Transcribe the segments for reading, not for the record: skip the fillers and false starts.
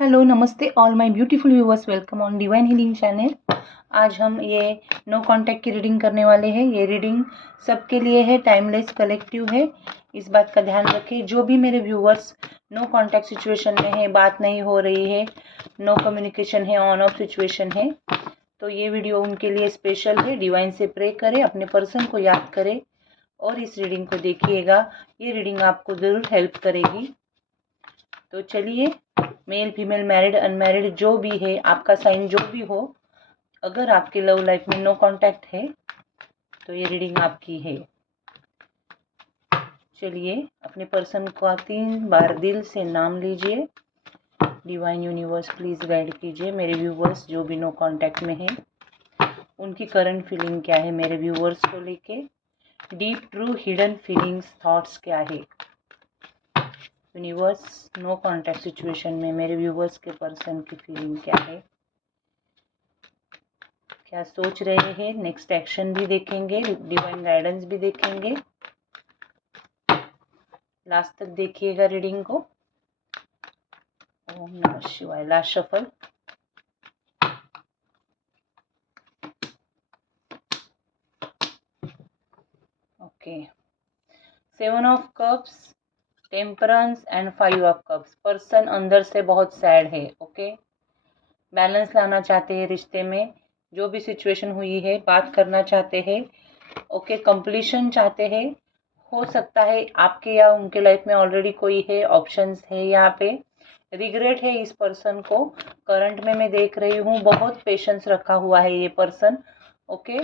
Hello नमस्ते all my beautiful viewers, welcome on divine healing channel. आज हम ये नो कांटेक्ट की रीडिंग करने वाले हैं। ये रीडिंग सबके लिए है, टाइमलेस कलेक्टिव है। इस बात का ध्यान रखें, जो भी मेरे व्यूवर्स नो कांटेक्ट सिचुएशन में है, बात नहीं हो रही है, नो कम्युनिकेशन है, ऑन ऑफ सिचुएशन है, तो ये वीडियो उनके लिए स्पेशल है। डिवाइन से प्रे करें, अपने पर्सन को याद करें और इस रीडिंग को देखिएगा। ये रीडिंग आपको ज़रूर हेल्प करेगी। तो चलिए, मेल फीमेल मैरिड अनमैरिड जो भी है, आपका साइन जो भी हो, अगर आपके लव लाइफ में नो कांटेक्ट है तो ये रीडिंग आपकी है। चलिए, अपने पर्सन को 3 बार दिल से नाम लीजिए। डिवाइन यूनिवर्स प्लीज गाइड कीजिए मेरे व्यूवर्स जो भी नो कांटेक्ट में है, उनकी करंट फीलिंग क्या है मेरे व्यूवर्स को लेके। Deep true hidden feelings thoughts क्या है यूनिवर्स। नो कांटेक्ट सिचुएशन में मेरे व्यूवर्स के पर्सन की फीलिंग क्या है, क्या सोच रहे हैं, नेक्स्ट एक्शन भी देखेंगे, डिवाइन गाइडेंस भी देखेंगे। लास्ट तक देखिएगा रीडिंग को। ओम नमः शिवाय। Last shuffle. Okay, 7 of cups, temperance and 5 of cups. Person अंदर से बहुत सैड है। ओके, बैलेंस लाना चाहते हैं रिश्ते में, जो भी सिचुएशन हुई है, बात करना चाहते हैं। ओके, कंप्लीशन चाहते हैं। हो सकता है आपके या उनके लाइफ में ऑलरेडी कोई है, ऑप्शंस है यहाँ पे। रिग्रेट है इस पर्सन को। करंट में मैं देख रही हूँ बहुत पेशेंस रखा हुआ है ये पर्सन। ओके,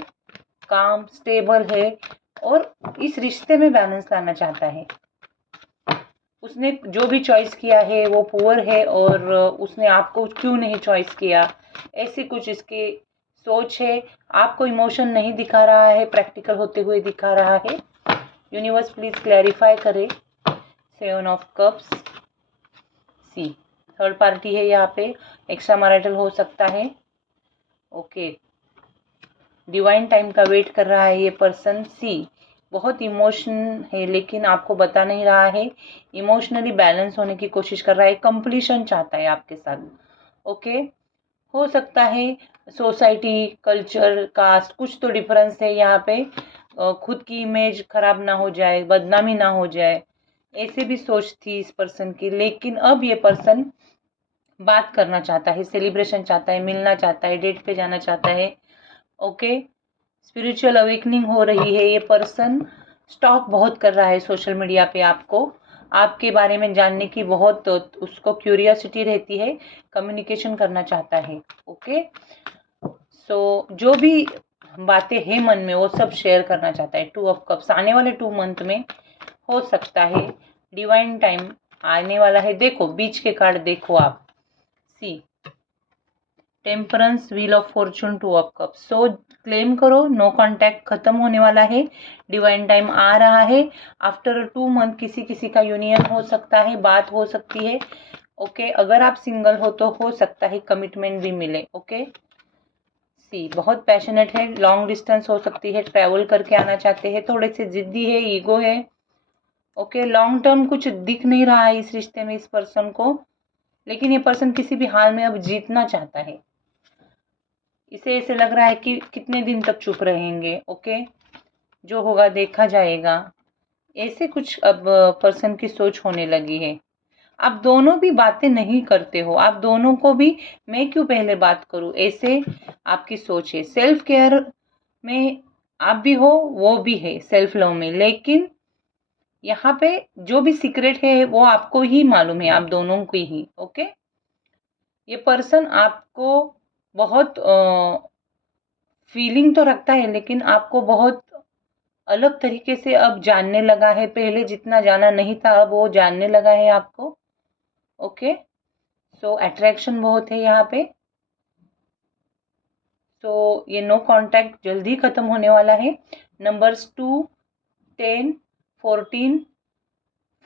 काम स्टेबल है और इस रिश्ते में बैलेंस लाना चाहता है। उसने जो भी चॉइस किया है वो पुअर है और उसने आपको क्यों नहीं चॉइस किया, ऐसी कुछ इसकी सोच है। आपको इमोशन नहीं दिखा रहा है, प्रैक्टिकल होते हुए दिखा रहा है। यूनिवर्स प्लीज क्लैरिफाई करे। 7 of cups, see, third party है यहाँ पे, एक्स्ट्रा मैरिटल हो सकता है। ओके, डिवाइन टाइम का वेट कर रहा है ये पर्सन। सी, बहुत इमोशन है लेकिन आपको बता नहीं रहा है। इमोशनली बैलेंस होने की कोशिश कर रहा है, कंप्लीशन चाहता है आपके साथ। ओके, हो सकता है सोसाइटी, कल्चर, कास्ट, कुछ तो डिफरेंस है यहाँ पे। खुद की इमेज खराब ना हो जाए, बदनामी ना हो जाए, ऐसे भी सोच थी इस पर्सन की। लेकिन अब ये पर्सन बात करना चाहता है, सेलिब्रेशन चाहता है, मिलना चाहता है, डेट पे जाना चाहता है। ओके, स्पिरिचुअल अवेकनिंग हो रही है। ये पर्सन स्टॉक बहुत कर रहा है सोशल मीडिया पे आपको, आपके बारे में जानने की बहुत उसको क्यूरियोसिटी रहती है, कम्युनिकेशन करना चाहता है। ओके, सो जो भी बातें हैं मन में वो सब शेयर करना चाहता है। 2 ऑफ कप्स आने वाले 2 मंथ में हो सकता है डिवाइन टाइम आने वाला है। देखो बीच के कार्ड देखो आप। See, temperance, wheel of fortune, 2 of cups. So claim करो, नो कांटेक्ट खत्म होने वाला है, डिवाइन टाइम आ रहा है। आफ्टर 2 मंथ किसी किसी का यूनियन हो सकता है, बात हो सकती है। ओके, अगर आप सिंगल हो तो हो सकता है कमिटमेंट भी मिले। ओके, सी, बहुत पैशनेट है, लॉन्ग डिस्टेंस हो सकती है, ट्रैवल करके आना चाहते हैं, थोड़े से जिद्दी है, ईगो है। ओके, लॉन्ग टर्म कुछ दिख नहीं रहा है इस रिश्ते में इस पर्सन को, लेकिन ये पर्सन किसी भी हाल में अब जीतना चाहता है। इसे ऐसे लग रहा है कि कितने दिन तक चुप रहेंगे। ओके, जो होगा देखा जाएगा, ऐसे कुछ अब पर्सन की सोच होने लगी है। आप दोनों भी बातें नहीं करते हो, आप दोनों को भी मैं क्यों पहले बात करूं, ऐसे आपकी सोच है। सेल्फ केयर में आप भी हो, वो भी है सेल्फ लव में, लेकिन यहाँ पे जो भी सीक्रेट है वो आपको ही मालूम है, आप दोनों को ही। ओके, ये पर्सन आपको बहुत फीलिंग तो रखता है लेकिन आपको बहुत अलग तरीके से अब जानने लगा है। पहले जितना जाना नहीं था अब वो जानने लगा है आपको। ओके, सो अट्रैक्शन बहुत है यहाँ पे। सो ये नो कांटेक्ट जल्दी खत्म होने वाला है। नंबर्स 2, 10, 14,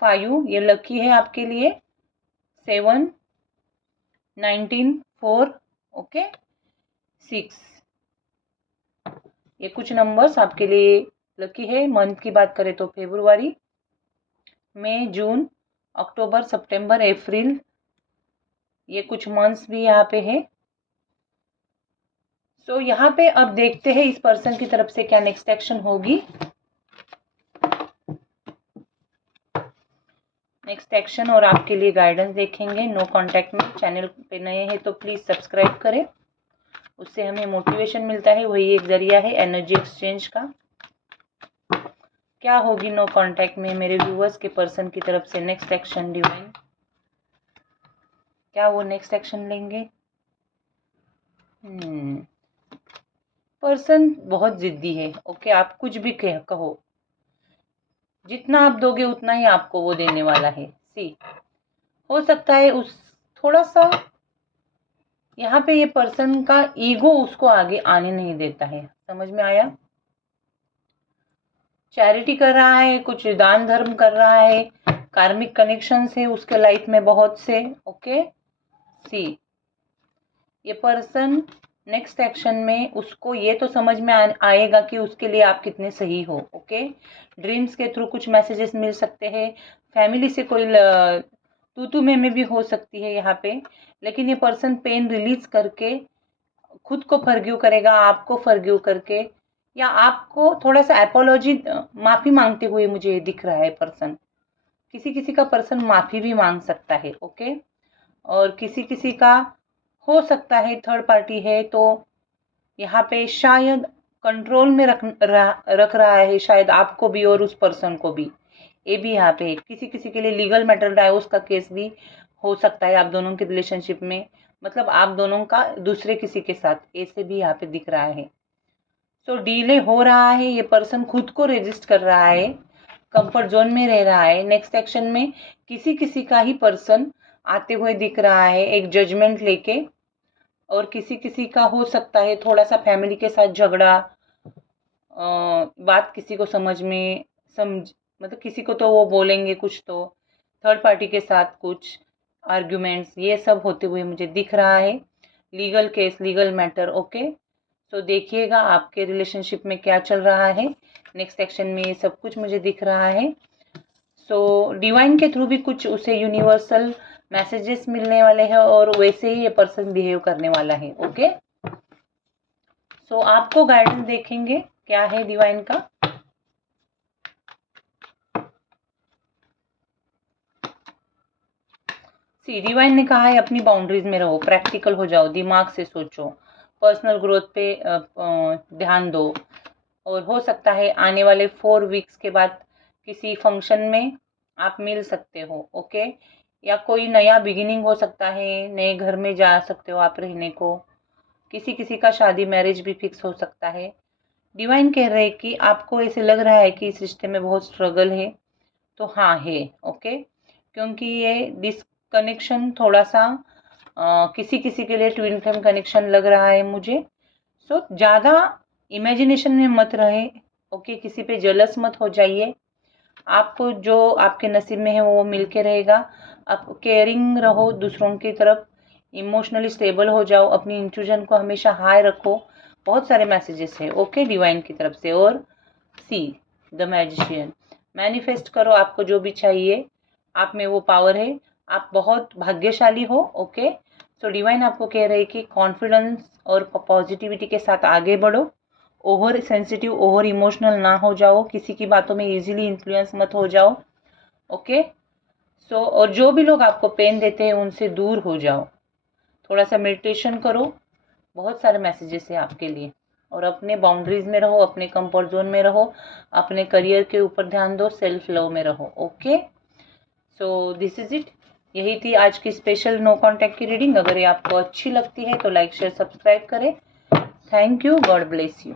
5 ये लकी है आपके लिए। 7, 19, 4, ओके, 6, ये कुछ नंबर्स आपके लिए लकी है। मंथ की बात करें तो, मई, जून, अक्टूबर, सितंबर, अप्रैल, ये कुछ मंथ्स भी यहाँ पे है। सो यहाँ पे अब देखते हैं इस पर्सन की तरफ से क्या नेक्स्ट एक्शन होगी। नेक्स्ट एक्शन और आपके लिए गाइडेंस देखेंगे नो कांटेक्ट में। चैनल पे नए हैं तो प्लीज़ सब्सक्राइब करें, उससे हमें मोटिवेशन मिलता है, वही एक जरिया है एनर्जी एक्सचेंज का। क्या होगी नो कांटेक्ट में मेरे व्यूअर्स के पर्सन की तरफ से नेक्स्ट एक्शन डिवाइन, क्या वो नेक्स्ट एक्शन लेंगे? पर्सन बहुत जिद्दी है। ओके, आप कुछ भी कहो, जितना आप दोगे उतना ही आपको वो देने वाला है। सी, हो सकता है उस थोड़ा सा यहाँ पे ये पर्सन का ईगो उसको आगे आने नहीं देता है। समझ में आया? चैरिटी कर रहा है, कुछ दान धर्म कर रहा है, कार्मिक कनेक्शंस है उसके लाइफ में बहुत से। ओके, सी, ये पर्सन नेक्स्ट एक्शन में उसको ये तो समझ में आएगा कि उसके लिए आप कितने सही हो। ओके, ड्रीम्स के थ्रू कुछ मैसेजेस मिल सकते हैं, फैमिली से कोई तू में भी हो सकती है यहाँ पे, लेकिन ये पर्सन पेन रिलीज करके खुद को फॉरगिव करेगा, आपको फॉरगिव करके, या आपको थोड़ा सा एपोलॉजी माफ़ी मांगते हुए मुझे ये दिख रहा है पर्सन। किसी किसी का पर्सन माफ़ी भी मांग सकता है। ओके, और किसी किसी का हो सकता है थर्ड पार्टी है तो यहाँ पे शायद कंट्रोल में रख रहा है, शायद आपको भी और उस पर्सन को भी। ये भी यहाँ पे किसी किसी के लिए लीगल मैटर डाइवोर्स का केस भी हो सकता है आप दोनों के रिलेशनशिप में, मतलब आप दोनों का दूसरे किसी के साथ, ऐसे भी यहाँ पे दिख रहा है। सो डिले हो रहा है, ये पर्सन खुद को रेजिस्ट कर रहा है, कंफर्ट जोन में रह रहा है। नेक्स्ट एक्शन में किसी किसी का ही पर्सन आते हुए दिख रहा है एक जजमेंट लेके, और किसी किसी का हो सकता है थोड़ा सा फैमिली के साथ झगड़ा, बात किसी को समझ में मतलब किसी को तो वो बोलेंगे कुछ, तो थर्ड पार्टी के साथ कुछ आर्ग्यूमेंट्स, ये सब होते हुए मुझे दिख रहा है। Legal case, legal matter. Okay, तो देखिएगा आपके रिलेशनशिप में क्या चल रहा है। नेक्स्ट एक्शन में ये सब कुछ मुझे दिख रहा है। सो डिवाइन के थ्रू भी कुछ उसे यूनिवर्सल मैसेजेस मिलने वाले हैं और वैसे ही ये पर्सन बिहेव करने वाला है। ओके, सो आपको गाइडेंस देखेंगे क्या है डिवाइन का। सी, डिवाइन ने कहा है अपनी बाउंड्रीज में रहो, प्रैक्टिकल हो जाओ, दिमाग से सोचो, पर्सनल ग्रोथ पे ध्यान दो, और हो सकता है आने वाले 4 वीक्स के बाद किसी फंक्शन में आप मिल सकते हो। ओके, या कोई नया बिगिनिंग हो सकता है, नए घर में जा सकते हो आप रहने को, किसी किसी का शादी मैरिज भी फिक्स हो सकता है। डिवाइन कह रहे हैं कि आपको ऐसे लग रहा है कि इस रिश्ते में बहुत स्ट्रगल है, तो हाँ है। ओके, क्योंकि ये डिसकनेक्शन थोड़ा सा किसी किसी के लिए ट्विन फ्लेम कनेक्शन लग रहा है मुझे। सो ज़्यादा इमेजिनेशन में मत रहे। ओके, किसी पे जलस मत हो जाइए, आपको जो आपके नसीब में है वो मिल के रहेगा। आप केयरिंग रहो दूसरों की तरफ, इमोशनली स्टेबल हो जाओ, अपनी इंट्यूजन को हमेशा हाई रखो। बहुत सारे मैसेजेस है ओके डिवाइन की तरफ से। और सी द मैजिशियन, मैनिफेस्ट करो आपको जो भी चाहिए, आप में वो पावर है, आप बहुत भाग्यशाली हो। ओके, सो डिवाइन आपको कह रहे हैं कि कॉन्फिडेंस और पॉजिटिविटी के साथ आगे बढ़ो, ओवर सेंसिटिव, ओवर इमोशनल ना हो जाओ, किसी की बातों में इजीली इन्फ्लुएंस मत हो जाओ। ओके, सो और जो भी लोग आपको पेन देते हैं उनसे दूर हो जाओ, थोड़ा सा मेडिटेशन करो। बहुत सारे मैसेजेस हैं आपके लिए, और अपने बाउंड्रीज में रहो, अपने कंफर्ट जोन में रहो, अपने करियर के ऊपर ध्यान दो, सेल्फ लव में रहो। Okay, so this is it. यही थी आज की स्पेशल नो कॉन्टैक्ट की रीडिंग। अगर ये आपको अच्छी लगती है तो लाइक शेयर सब्सक्राइब करें। Thank you, God bless you.